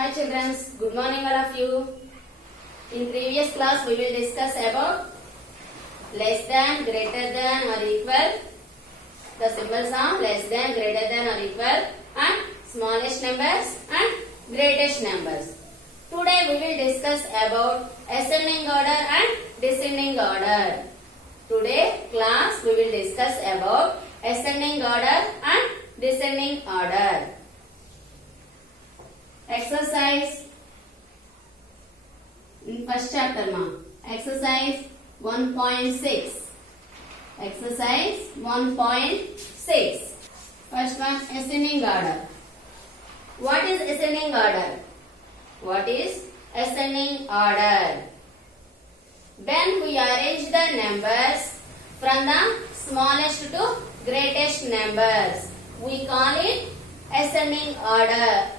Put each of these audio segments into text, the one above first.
Hi children, good morning all of you. In previous class we will discuss about less than, greater than or equal. The symbols are less than, greater than or equal and smallest numbers and greatest numbers. Today we will discuss about ascending order and descending order. Today class we will discuss about ascending order and descending order. Exercise in first chapter ma. Exercise 1.6. Exercise 1.6. First one, ascending order. What is ascending order? What is ascending order? When we arrange the numbers from the smallest to greatest numbers, we call it ascending order.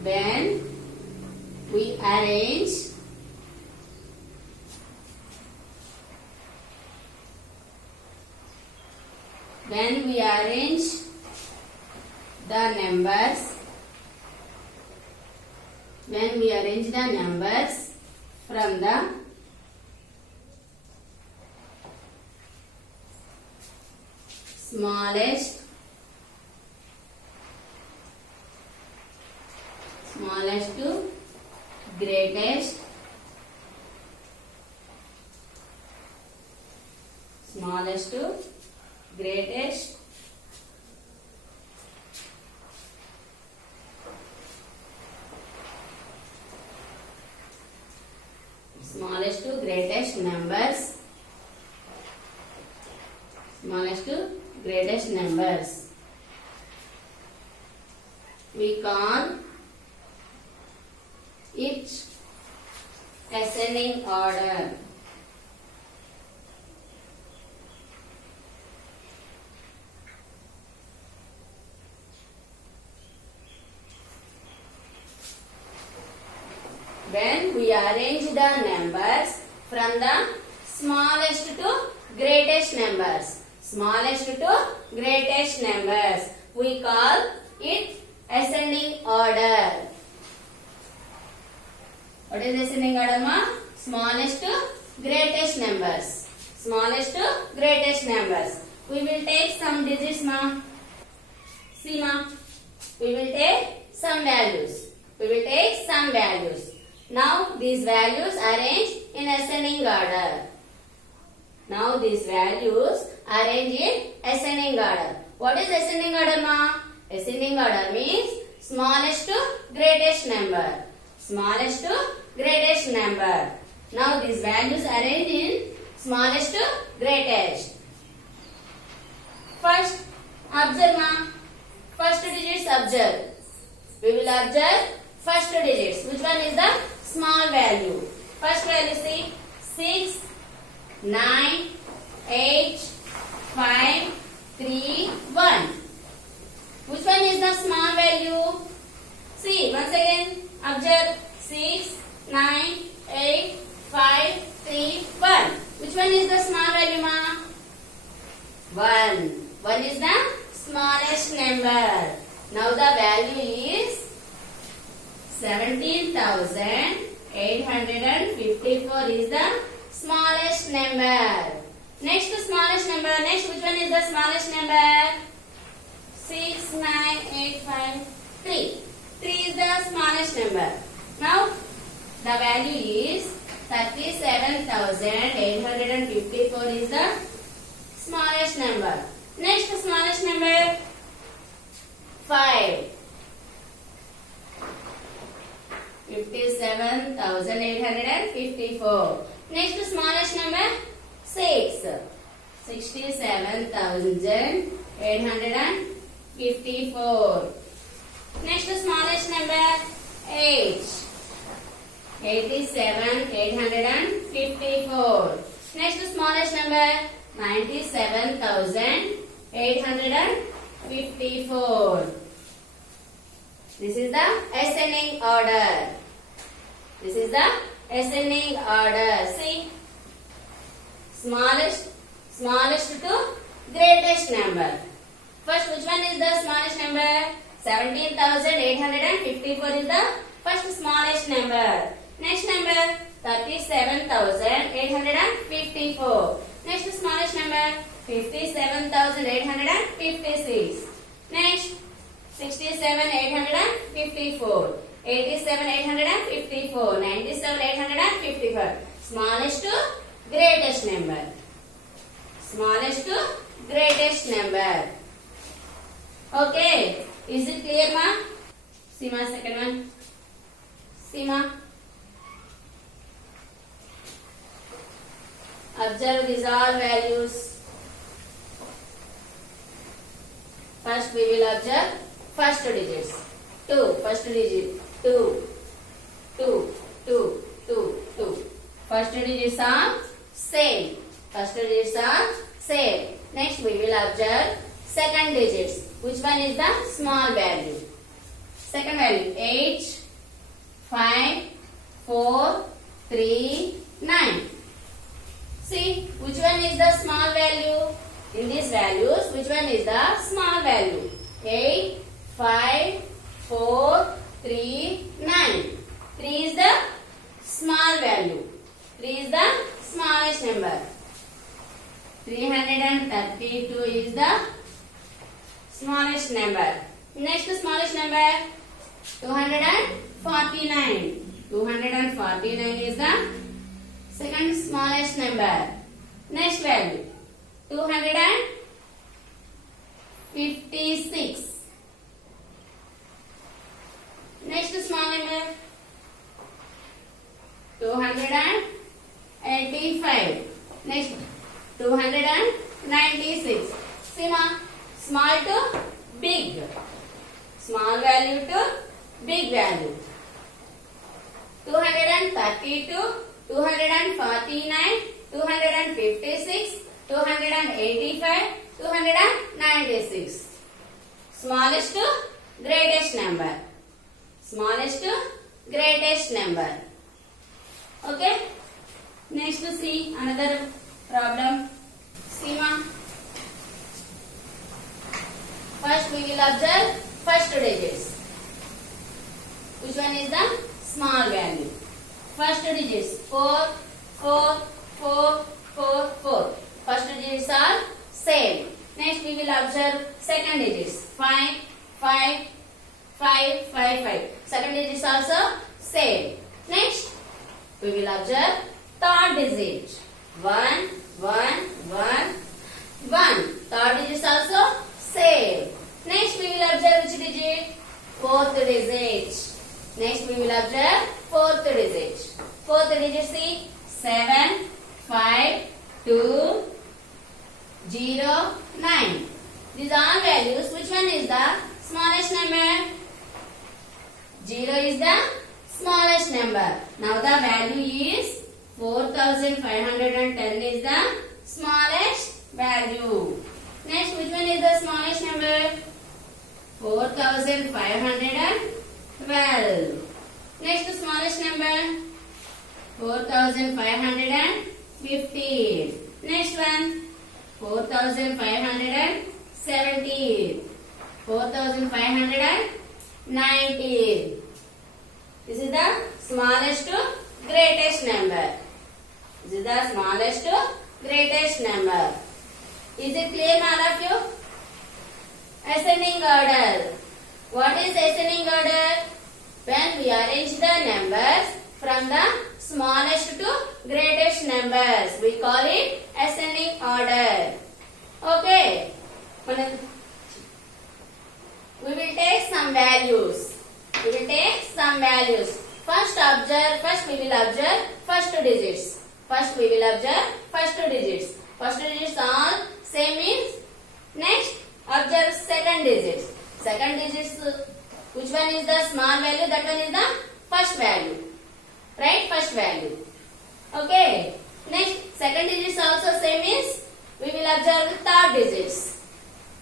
When we arrange the numbers from the smallest to greatest, smallest to greatest, smallest to greatest numbers, smallest to greatest numbers, we call it ascending order. When we arrange the numbers from the smallest to greatest numbers, we call it ascending order. What is ascending order ma? Smallest to greatest numbers. We will take some digits ma. See ma. We will take some values. Now these values arranged in ascending order. What is ascending order ma? Ascending order means smallest to greatest number. Now these values arranged in smallest to greatest. First observe ma. First digits observe. We will observe first digits. Which one is the small value? First value see 6, 9, 8, 5, 3, 1. Which one is the small value? See once again observe 6, 9, 8, 5, 3, 1. Which one is the small value ma? 1. 1 is the smallest number. Now the value is 17,854 is the smallest number. Next smallest number. Next which one is the smallest number? 6, 9, 8, 5, 3. 3 is the smallest number. Now the value is 37,854 is the smallest number. Next smallest number 5. 57,854. Next smallest number 6. 67,854. Next smallest number 8. 87,854. Next smallest number 97,854. This is the ascending order. See, smallest to greatest number. First, which one is the smallest number? 17,854 is the first smallest number. Next number 37,854. Next smallest number 57,856. Next 67,854. 87,854. 97,855. Smallest to greatest number. Smallest to greatest number. Okay. Is it clear, ma? See ma, second one. See ma. Observe these all values. First we will observe first digits. 2. First digit 2. 2. 2. 2. 2. First digits are same. First digits are same. Next we will observe second digits. Which one is the small value? Second value 8, 5, 4, 3, 9. See, which one is the small value? In these values, which one is the small value? 8, 5, 4, 3, 9. 3 is the small value. 3 is the smallest number. 332 is the smallest number. Next smallest number 249. 249 is the second smallest number. Next value 256. Next small number 285. Next 296. See ma, small to big. Small value to big value. 232, 249, 256, 285, 296. Smallest to greatest number. Smallest to greatest number. Okay. Next to see another problem. See ma. First we will observe first digits. Which one is the small value? First digits 4, 4, 4, 4, 4. First digits are same. Next we will observe second digits 5, 5, 5, 5, 5. Second digits also same. Next we will observe third digit 1, 1, 1, 1. Third digits also same. Next we will observe which digit? Fourth digit. Next we will observe fourth digit. Fourth digit see 7, 5, 2, 0, 9. These are values. Which one is the smallest number? 0 is the smallest number. Now the value is 4510 is the smallest value. Next, which one is the smallest number? 4512. Next smallest number 4515. Next one 4517. 4519. This is the smallest to greatest number. This is the smallest to greatest number. Is it clear, all of you? Ascending order. What is ascending order? When we arrange the numbers from the smallest to greatest numbers, we call it ascending order. Okay. We will take some values. We will take some values. First we will observe first digits. First we will observe first digits. First digits all same means. Next observe second digits. Second digits, which one is the small value? That one is the first value. Right? First value. Okay. Next second digits also same means we will observe the third digits.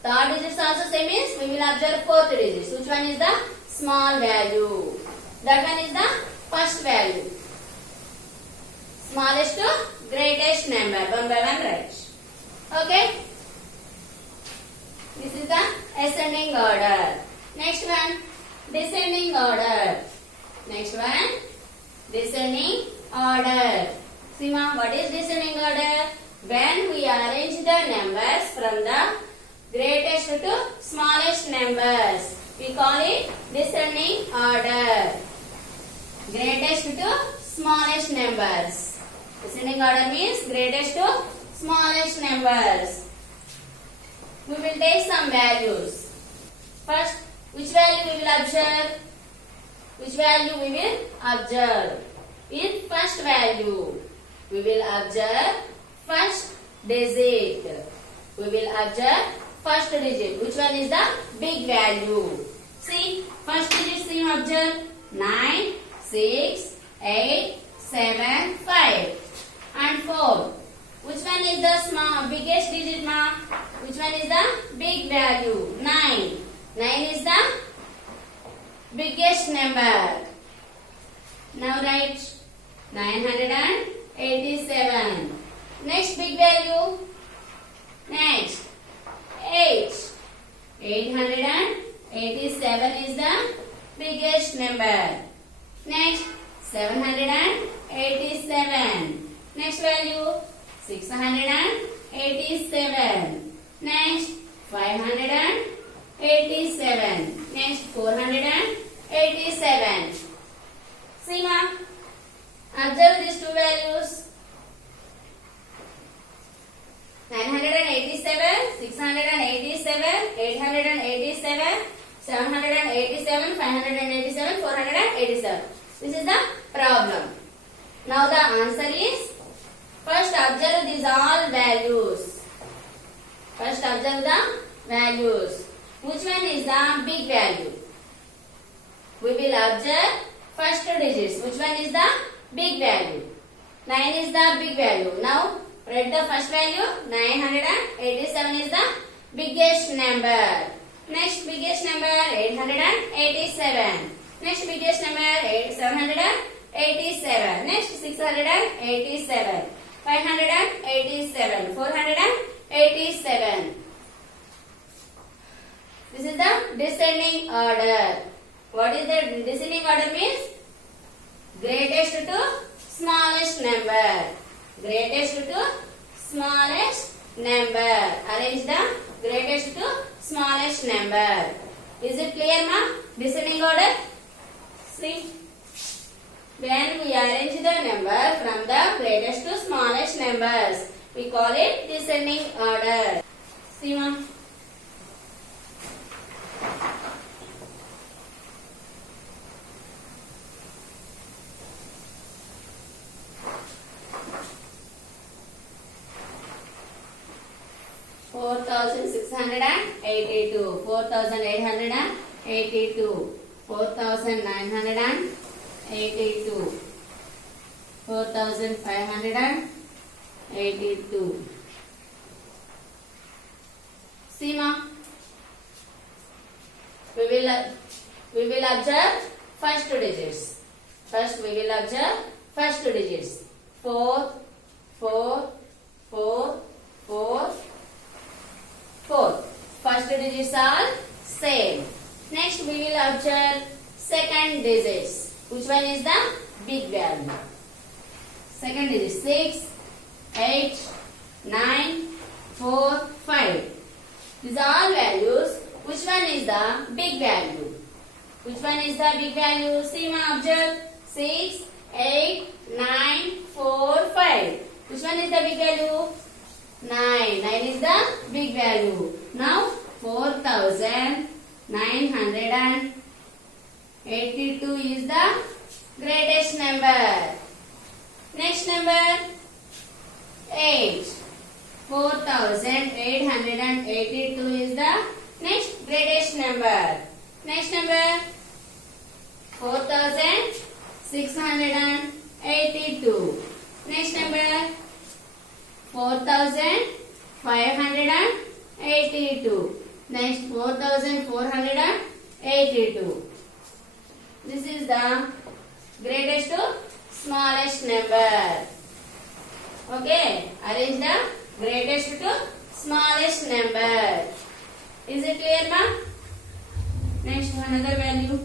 Third digits also same means we will observe fourth digits. Which one is the small value? That one is the first value. Smallest to greatest number. One by one write. Okay. This is the ascending order. Next one, descending order. Next one, descending order. See ma, what is descending order? When we arrange the numbers from the greatest to smallest numbers, we call it descending order. Greatest to smallest numbers. Descending order means greatest to smallest numbers. We will take some values. First, which value we will observe? Which value we will observe? In first value, we will observe first digit. We will observe first digit. Which one is the big value? See, first digit you observe 9, 6, 8, 7, 5 and 4. Which one is the small biggest digit ma? Which one is the big value? 9. 9 is the biggest number. Now write 987. Next big value. Next 8. 887 is the biggest number. Next 787. Next value 687. Next 587. Next 487. See ma, observe these two values. 987, 687, 887, 787, 587, 487. This is the problem. Now the answer is, first observe these all values. First observe the values. Which one is the big value? We will observe first digits. Which one is the big value? 9 is the big value. Now write the first value. 987 is the biggest number. Next biggest number 887. Next biggest number 787. Next 687. 587. 487. This is the descending order. What is the descending order means? Greatest to smallest number. Greatest to smallest number. Arrange the greatest to smallest number. Is it clear ma? Descending order. See. When we arrange the number from the greatest to smallest numbers, we call it descending order. See ma. Four thousand 682, 4,882, 4,982, 4,582. See ma, we will observe first two digits. First we will observe first two digits. 4, 4, 4, 4, 4. First digits are same. Next we will observe second digits. Which one is the big value? Second digit 6, 8, 9, 4, 5. These are all values. Which one is the big value? Which one is the big value? See ma, observe 6, 8, 9, 4, 5. Which one is the big value? 9. 9 is the big value. Now 4,982 is the greatest number. Next number 8. 4,882 is the next greatest number. Next number 4,682. Next number 4,582. Next 4,482. This is the greatest to smallest number. Okay, arrange the greatest to smallest number. Is it clear, ma? Next, another value.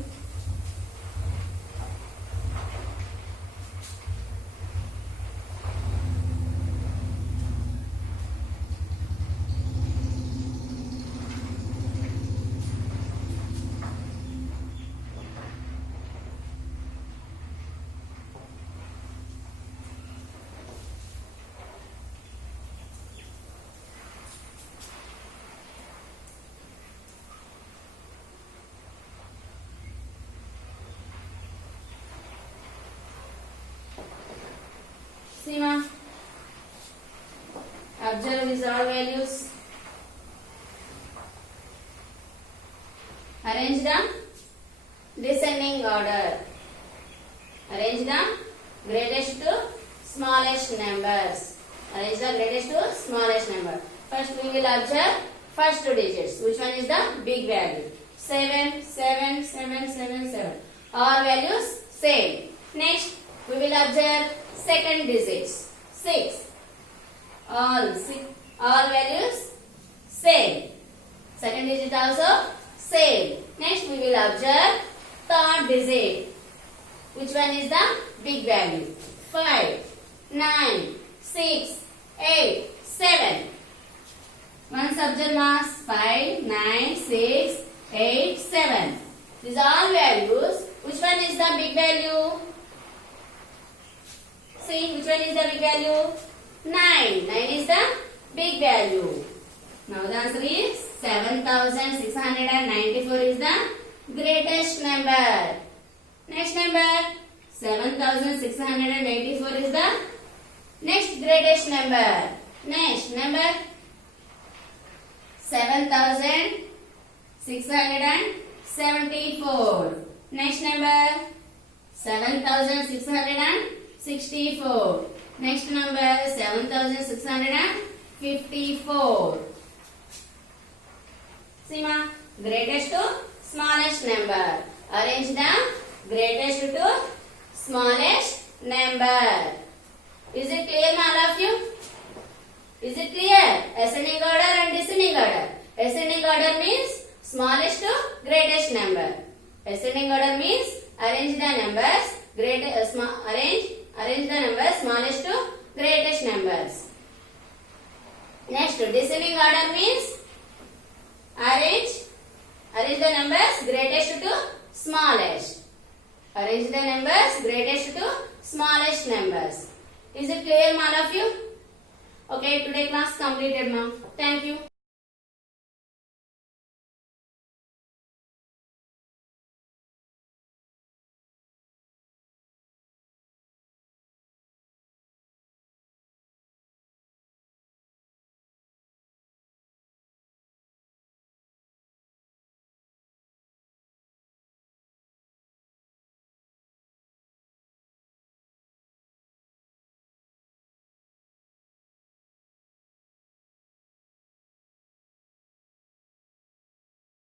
See, ma. Observe these all values. Arrange them descending order. Arrange them greatest to smallest numbers. Arrange the greatest to smallest number. First we will observe first two digits. Which one is the big value? 7, 7, 7, 7, 7. All values same. Next we will observe second digits. 6. All values same. Second digit also same. Next we will observe third digit. Which one is the big value? 5, 9, 6, 8, 7. Once observe mass 5, 9, 6, 8, 7. These are all values. Which one is the big value? See, which one is the big value? 9. 9 is the big value. Now the answer is 7694 is the greatest number. Next number 7684 is the next greatest number. Next number 7674. Next number 7664. Next number 7654. See ma, greatest to smallest number. Arrange the greatest to smallest number. Is it clear, all of you? Is it clear? Ascending order and descending order. Ascending order means smallest to greatest number. Ascending order means arrange the numbers arrange the numbers smallest to greatest numbers. Next, descending order means arrange the numbers greatest to smallest. Arrange the numbers greatest to smallest numbers. Is it clear, all of you? Okay, today class completed now. Thank you.